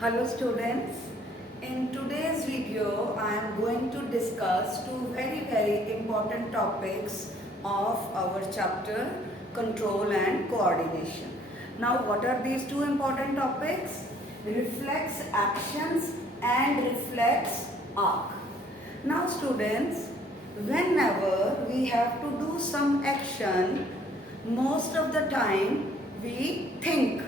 Hello students, in today's video I am going to discuss two very important topics of our chapter control and coordination. Now what are these two important topics? Reflex actions and reflex arc. Now students, whenever we have to do some action, most of the time we think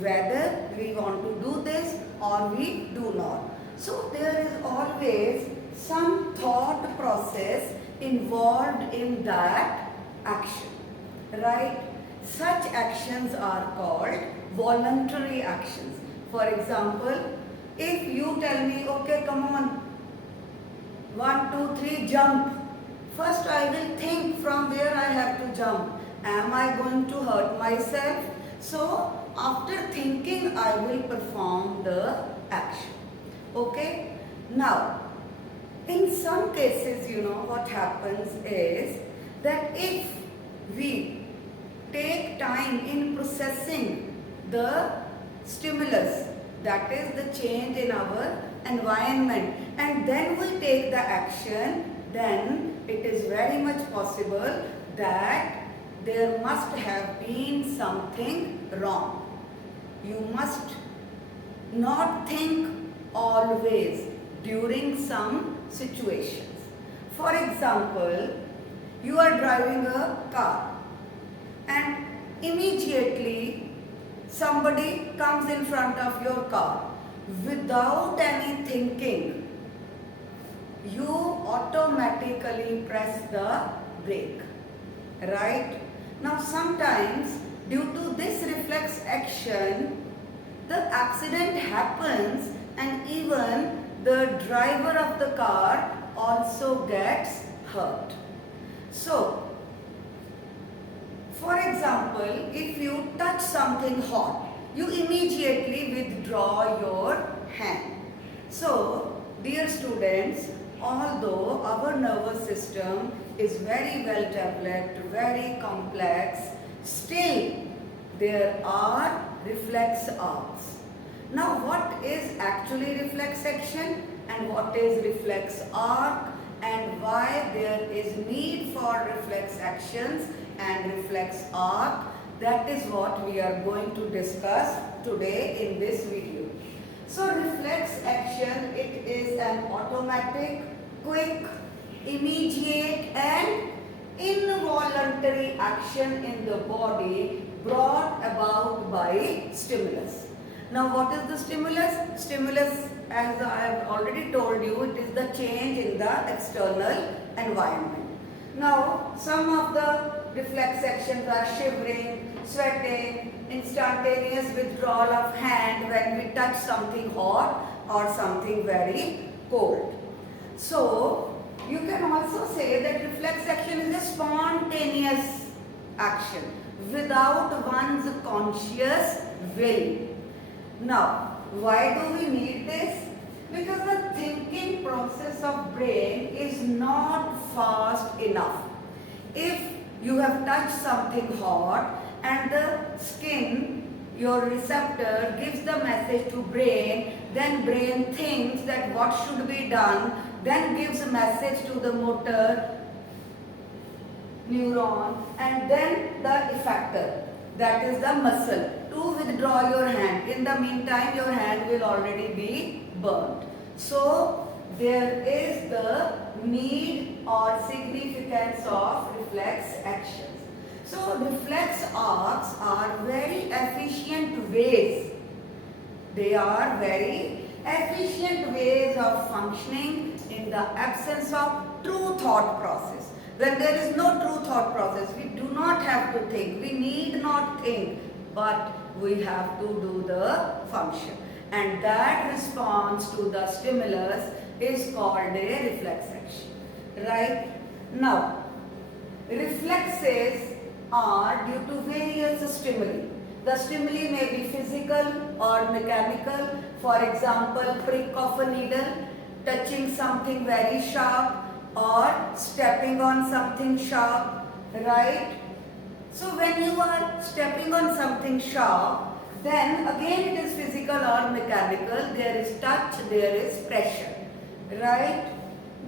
whether we want to do this or we do not. So there is always some thought process involved in that action, right? Such actions are called voluntary actions. For example, if you tell me, okay, come on, 1, 2, 3, jump. First I will think from where I have to jump. Am I going to hurt myself? So after thinking I will perform the action. Okay. Now in some cases, what happens is that if we take time in processing the stimulus, that is the change in our environment, and then we take the action, then it is very much possible that there must have been something wrong. You must not think always during some situations. For example, you are driving a car and immediately somebody comes in front of your car. Without any thinking, you automatically press the brake, right? Now sometimes due to this reflex action, the accident happens and even the driver of the car also gets hurt. So, for example, if you touch something hot, you immediately withdraw your hand. So, dear students, although our nervous system is very well developed, very complex, still there are reflex arcs. Now what is actually reflex action and what is reflex arc, and why there is need for reflex actions and reflex arc, that is what we are going to discuss today in this video. So reflex action, it is an automatic, quick, immediate and involuntary action in the body brought about by stimulus. Now what is the stimulus? Stimulus, as I have already told you, it is the change in the external environment. Now some of the reflex actions are shivering, sweating, instantaneous withdrawal of hand when we touch something hot or something very cold. So you can also say that reflex action is a spontaneous action without one's conscious will. Now, why do we need this? Because the thinking process of brain is not fast enough. If you have touched something hot and the skin, your receptor, gives the message to brain, then brain thinks that what should be done, then gives a message to the motor neuron, and then the effector, that is the muscle, to withdraw your hand. In the meantime, your hand will already be burnt. So there is the need or significance of reflex actions. So reflex arcs are very efficient ways. They are very efficient ways of functioning in the absence of true thought process. When there is no true thought process, we do not have to think. We need not think, but we have to do the function. And that response to the stimulus is called a reflex action. Right? Now, reflexes are due to various stimuli. The stimuli may be physical or mechanical. For example, prick of a needle, touching something very sharp, or stepping on something sharp, right? So when you are stepping on something sharp, Then again it is physical or mechanical. There is touch, there is pressure, right?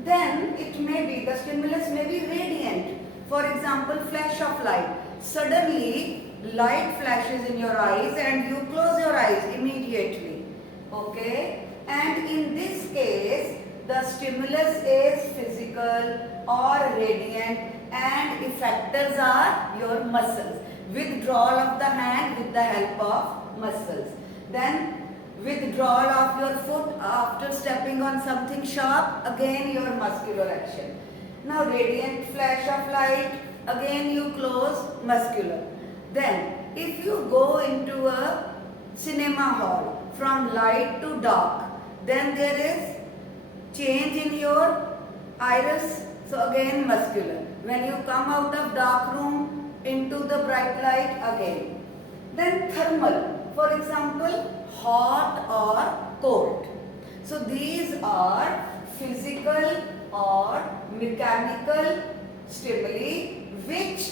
Then it may be, the stimulus may be radiant. For example, flash of light. Suddenly light flashes in your eyes and you close your eyes immediately. Okay? And in this case, the stimulus is physical or radiant and effectors are your muscles. Withdrawal of the hand with the help of muscles. Then withdrawal of your foot after stepping on something sharp, again your muscular action. Now radiant flash of light, again you close, muscular. Then if you go into a cinema hall from light to dark, then there is change in your iris, so again muscular. When you come out of dark room into the bright light, again. Then thermal, for example, hot or cold. So these are physical or mechanical stimuli which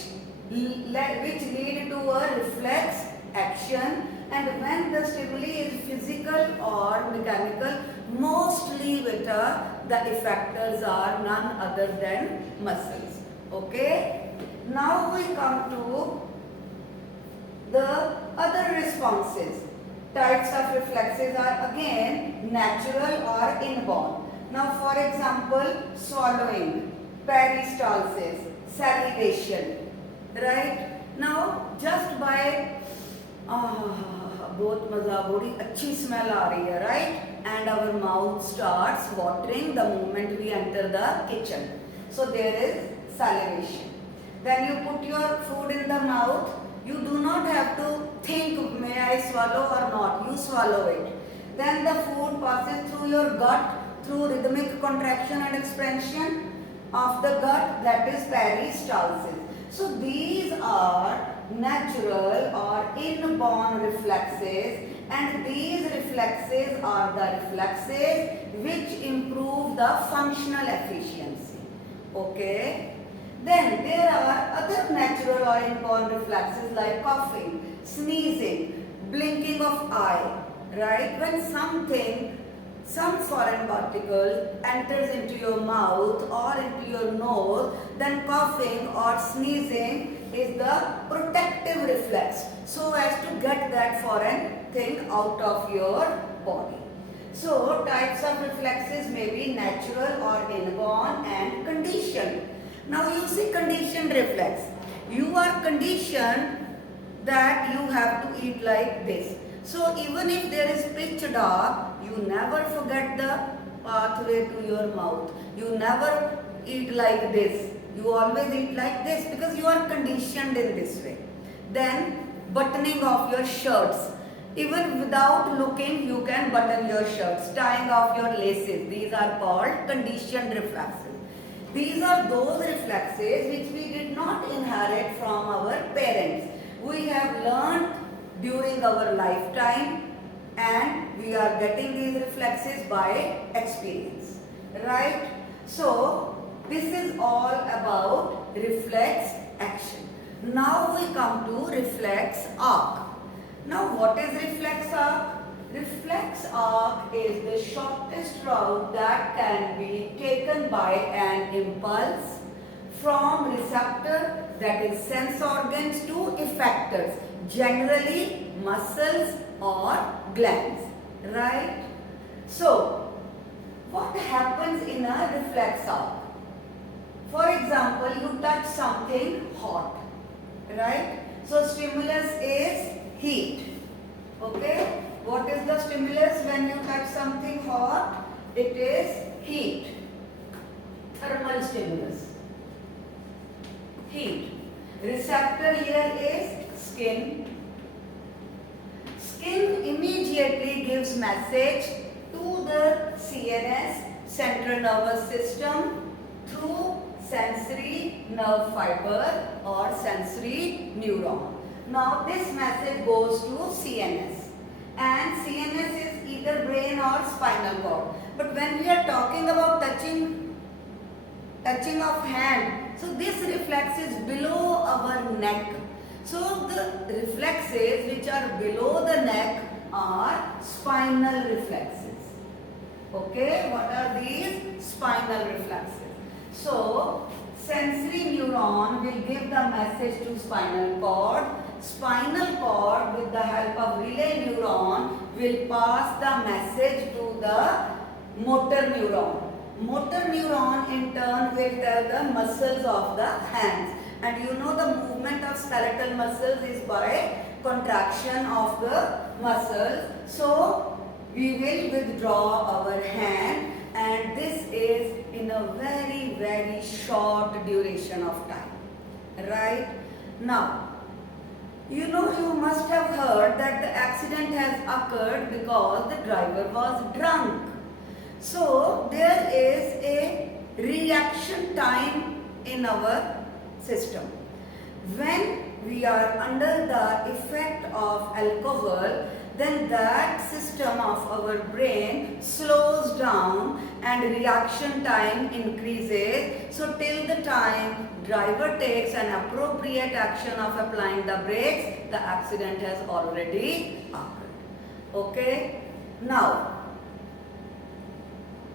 lead to a reflex action, and when the stimuli is physical or mechanical, mostly with the effectors are none other than muscles. Okay? Now we come to the other responses. Types of reflexes are again natural or inborn. Now for example, swallowing, peristalsis, salivation, right? Now just by बहुत मज़ा, बड़ी अच्छी smell आ रही है, right? And our mouth starts watering the moment we enter the kitchen. So there is salivation. Then you put your food in the mouth. You do not have to think, may I swallow or not? You swallow it. Then the food passes through your gut through rhythmic contraction and expansion of the gut, that is peristalsis. So these are natural or inborn reflexes, and these reflexes are the reflexes which improve the functional efficiency. Okay? Then there are other natural or inborn reflexes like coughing, sneezing, blinking of eye, right? When some foreign particle enters into your mouth or into your nose, then coughing or sneezing is the protective reflex, so as to get that foreign thing out of your body. So types of reflexes may be natural or inborn and conditioned. Now you see conditioned reflex. You are conditioned that you have to eat like this. So even if there is pitch dark, you never forget the pathway to your mouth. You never eat like this. You always eat like this because you are conditioned in this way. Then buttoning of your shirts. Even without looking, you can button your shirts. Tying off your laces. These are called conditioned reflexes. These are those reflexes which we did not inherit from our parents. We have learned during our lifetime, and we are getting these reflexes by experience, right? So this is all about reflex action. Now we come to reflex arc. Now what is reflex arc? Reflex arc is the shortest route that can be taken by an impulse from receptor, that is sense organs, to effectors, generally muscles or glands, right? So what happens in a reflex arc? For example, you touch something hot, right? So stimulus is heat, okay? What is the stimulus when you touch something hot? It is heat. Thermal stimulus. Heat. Receptor here is skin. Skin immediately gives message to the CNS, central nervous system, through sensory nerve fiber or sensory neuron. Now this message goes to CNS. And CNS is either brain or spinal cord. But when we are talking about touching of hand, so this reflex is below our neck. So the reflexes which are below the neck are spinal reflexes. Okay, what are these? Spinal reflexes. So sensory neuron will give the message to spinal cord. Spinal cord with the help of relay neuron will pass the message to the motor neuron. Motor neuron in turn will tell the muscles of the hands. And you know the movement of skeletal muscles is by contraction of the muscles. So we will withdraw our hand, and this is in a very, very short duration of time. Right? Now, you know, you must have heard that the accident has occurred because the driver was drunk. So there is a reaction time in our system. When we are under the effect of alcohol, then that system of our brain slows down and reaction time increases. So till the time driver takes an appropriate action of applying the brakes, the accident has already occurred. Okay? Now,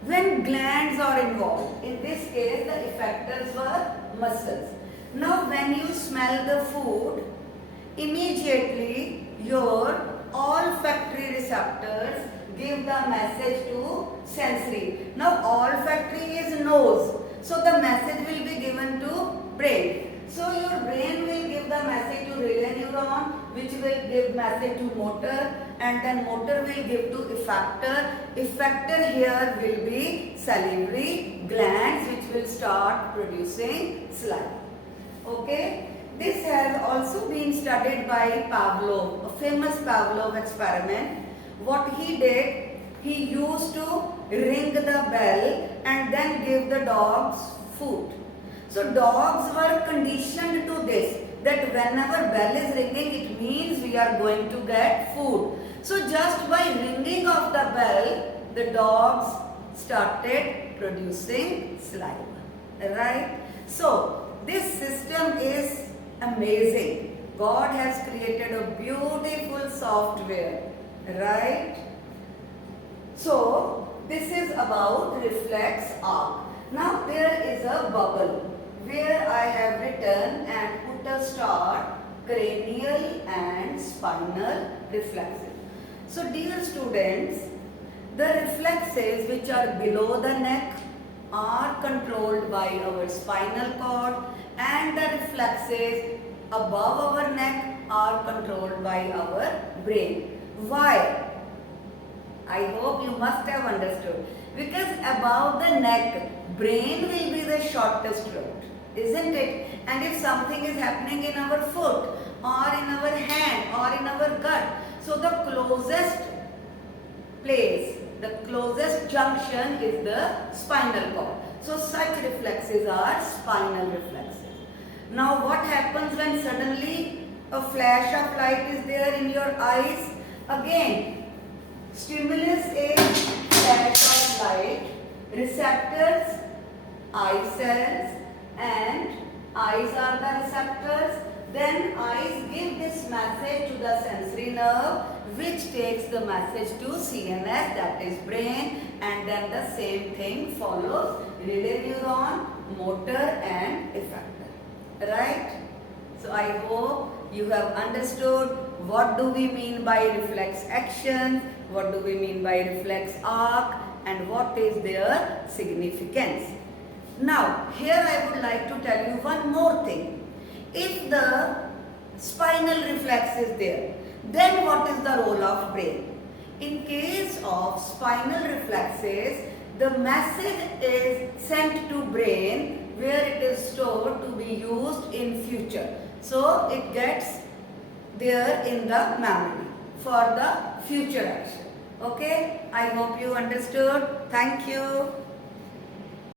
when glands are involved, in this case the effectors were muscles. Now when you smell the food, immediately your olfactory receptors give the message to sensory. Now olfactory is nose, so the message will be given to brain. So your brain will give the message to relay neuron, which will give message to motor, and then motor will give to effector. Effector here will be salivary glands, which will start producing saliva. Okay, this has also been studied by Pavlov, a famous Pavlov experiment. What he did, he used to ring the bell and then give the dogs food. So dogs were conditioned to this, that whenever bell is ringing, it means we are going to get food. So just by ringing of the bell, the dogs started producing saliva. Right? So this system is amazing. God has created a beautiful software, right? So this is about reflex arc. Now there is a bubble where I have written and put a star, cranial and spinal reflexes. So dear students, the reflexes which are below the neck are controlled by our spinal cord, and the reflexes above our neck are controlled by our brain. Why? I hope you must have understood. Because above the neck, brain will be the shortest route, isn't it? And if something is happening in our foot or in our hand or in our gut, so the closest place, the closest junction is the spinal cord. So such reflexes are spinal reflexes. Now what happens when suddenly a flash of light is there in your eyes? Again, stimulus is flash of light, receptors, eye cells, and eyes are the receptors. Then eyes give this message to the sensory nerve, which takes the message to CNS, that is brain, and then the same thing follows relay neuron, motor and effector. Right? So I hope you have understood what do we mean by reflex action, what do we mean by reflex arc, and what is their significance. Now here I would like to tell you one more thing. If the spinal reflex is there, then what is the role of brain? In case of spinal reflexes, the message is sent to brain where it is stored to be used in future. So it gets there in the memory for the future action. Okay, I hope you understood. Thank you.